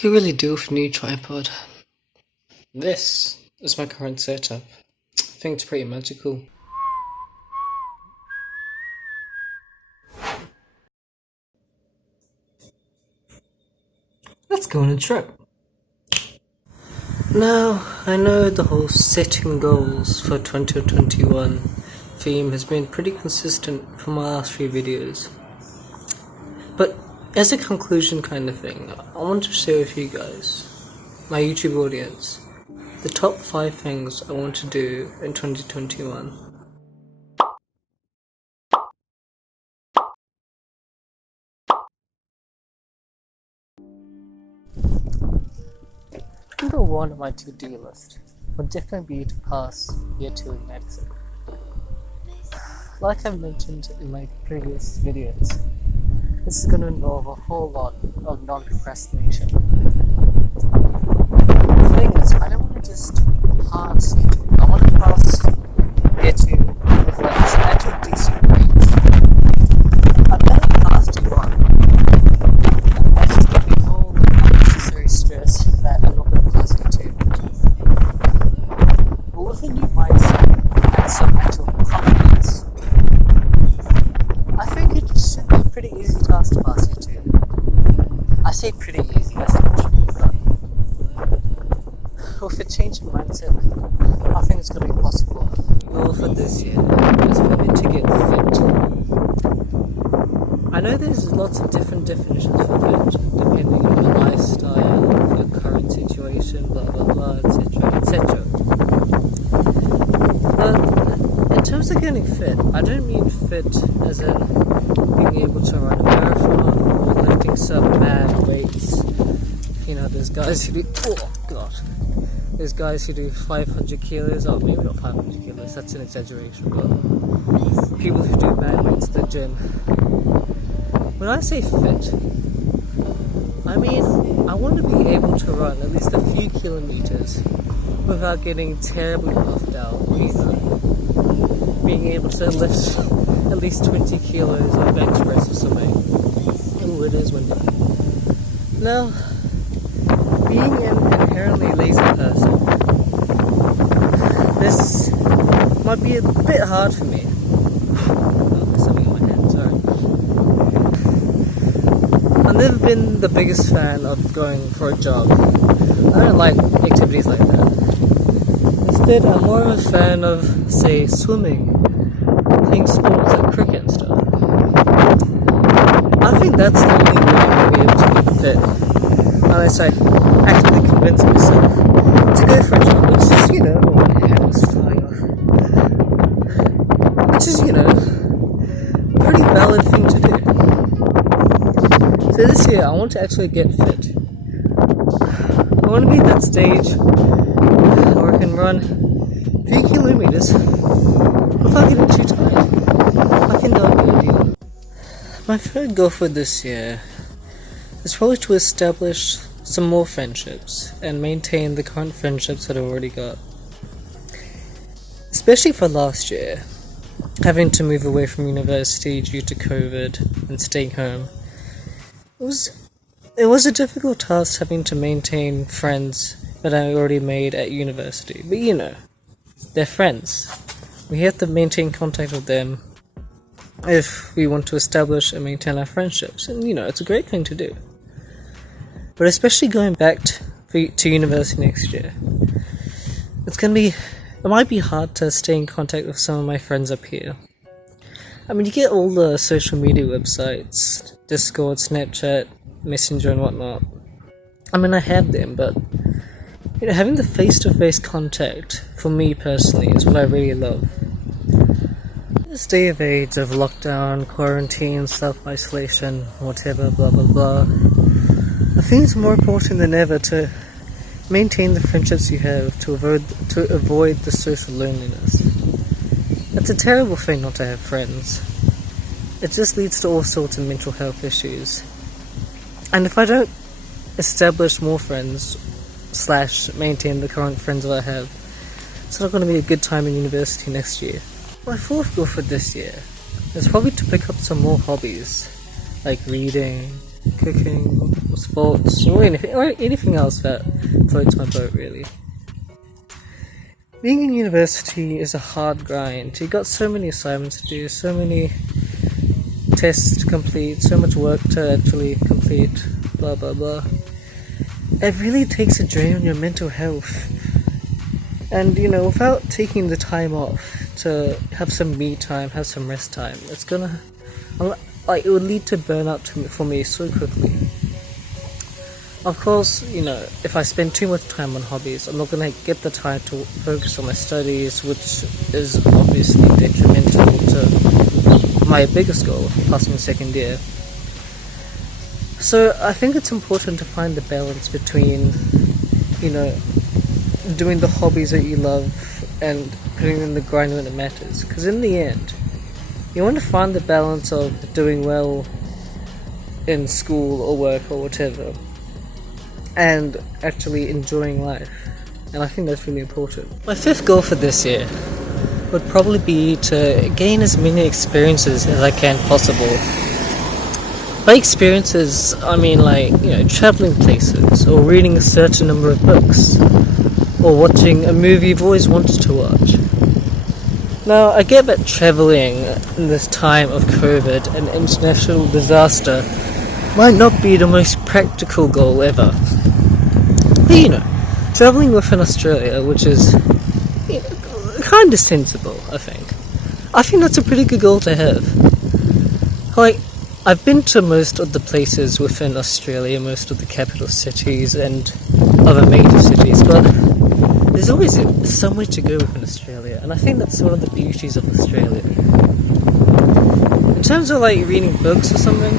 Could really do with a new tripod. This is my current setup. I think it's pretty magical. Let's go on a trip. Now, I know the whole setting goals for 2021 theme has been pretty consistent for my last few videos. But as a conclusion kind of thing, I want to share with you guys, my YouTube audience, the top 5 things I want to do in 2021. Number 1 on my to-do list would definitely be to pass year 2 in medicine. Like I've mentioned in my previous videos, this is going to involve a whole lot of non-procrastination. The thing is, I don't want to just pass year 2. I want to pass year 2 with like actual decent grades. I've never passed year 1. I just get the whole unnecessary stress that I'm not going to pass year 2. But with a new mindset and some actual confidence, I think it should be a pretty easy task to pass year 2. I say pretty easy, that's not true, but with a change in mindset, I think it's going to be possible. Well, for this year, is for me to get fit. I know there's lots of different definitions for fit, depending on your lifestyle, your current situation, blah blah blah, etc, etc. But in terms of getting fit, I don't mean fit as in being able to run a marathon or lifting some mad weights. You know, there's guys who do, there's guys who do 500 kilos, or maybe not 500 kilos, that's an exaggeration, but people who do mad weights at the gym. When I say fit, I mean I want to be able to run at least a few kilometers without getting terribly puffed out, you know, being able to lift at least 20 kilos on bench press or something. Ooh, it is windy. Now, being an inherently lazy person, this might be a bit hard for me. Oh, there's something on my hand, sorry. I've never been the biggest fan of going for a jog. I don't like activities like that. Instead, I'm more of a fan of, say, swimming, playing sports like cricket and stuff. I think that's the only way I'll be able to get fit, unless I actively convince myself to go for a jog, which is, you know, oh, my hand is flying off. Which is, you know, a pretty valid thing to do. So this year, I want to actually get fit. I want to be at that stage where I can run 3 kilometers without getting too tired. I think that would be ideal. My third goal for this year is probably to establish some more friendships and maintain the current friendships that I've already got. Especially for last year, having to move away from university due to COVID and staying home. It was a difficult task having to maintain friends that I already made at university. But you know, they're friends. We have to maintain contact with them if we want to establish and maintain our friendships. And you know, it's a great thing to do. But especially going back to university next year, it might be hard to stay in contact with some of my friends up here. I mean, you get all the social media websites, Discord, Snapchat, Messenger and whatnot. I mean, I have them, but you know, having the face-to-face contact, for me personally, is what I really love. This day of age of lockdown, quarantine, self-isolation, whatever, blah blah blah, I think it's more important than ever to maintain the friendships you have, to avoid the social loneliness. It's a terrible thing not to have friends. It just leads to all sorts of mental health issues. And if I don't establish more friends, / maintain the current friends that I have, it's not going to be a good time in university next year. My fourth goal for this year is probably to pick up some more hobbies, like reading, cooking, or sports, or anything else that floats my boat, really. Being in university is a hard grind. You got so many assignments to do, so many tests to complete, so much work to actually complete, blah blah blah. It really takes a drain on your mental health. And without taking the time off to have some me time, have some rest time, it would lead to burnout for me so quickly. Of course, if I spend too much time on hobbies, I'm not going to get the time to focus on my studies, which is obviously detrimental to my biggest goal, passing second year. So I think it's important to find the balance between, doing the hobbies that you love and putting in the grind when it matters. Because in the end, you want to find the balance of doing well in school or work or whatever, and actually enjoying life. And I think that's really important. My fifth goal for this year would probably be to gain as many experiences as I can possible. By experiences, I mean traveling places, or reading a certain number of books, or watching a movie you've always wanted to watch. Now, I get that traveling in this time of COVID and international disaster might not be the most practical goal ever. But traveling within Australia, which is kind of sensible, I think. I think that's a pretty good goal to have. I've been to most of the places within Australia, most of the capital cities and other major cities, but there's always somewhere to go within Australia, and I think that's one of the beauties of Australia. In terms of reading books or something,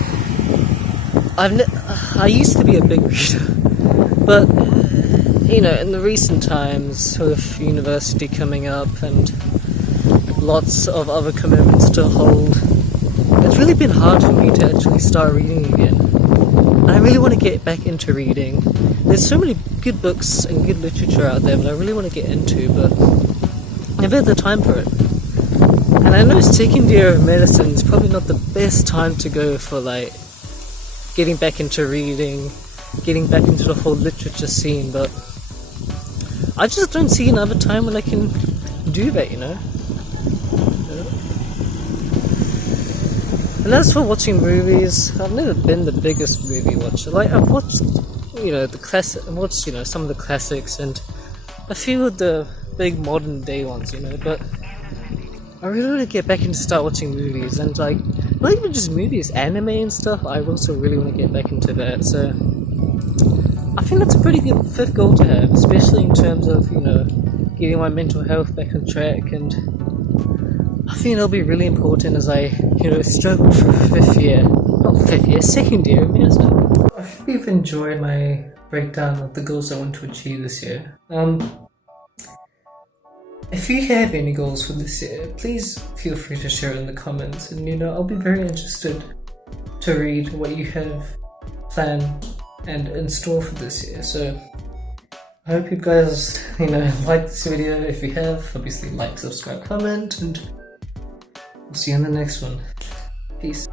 I used to be a big reader, but in the recent times, with university coming up and lots of other commitments to hold, it's really been hard for me to actually start reading again. And I really want to get back into reading. There's so many good books and good literature out there that I really want to get into, but I never had the time for it. And I know second year of medicine is probably not the best time to go for getting back into reading, getting back into the whole literature scene, but I just don't see another time when I can do that, And as for watching movies, I've never been the biggest movie watcher. I've watched, I've watched, some of the classics and a few of the big modern day ones, but I really want to get back and start watching movies, and not even just movies, anime and stuff. I also really want to get back into that, so I think that's a pretty good fifth goal to have, especially in terms of, getting my mental health back on track, and I think it'll be really important as I, struggle for second year of medicine. I hope you've enjoyed my breakdown of the goals I want to achieve this year. If you have any goals for this year, please feel free to share it in the comments, and I'll be very interested to read what you have planned and in store for this year. So I hope you guys, like this video. If you have, obviously like, subscribe, comment, and we'll see you in the next one. Peace.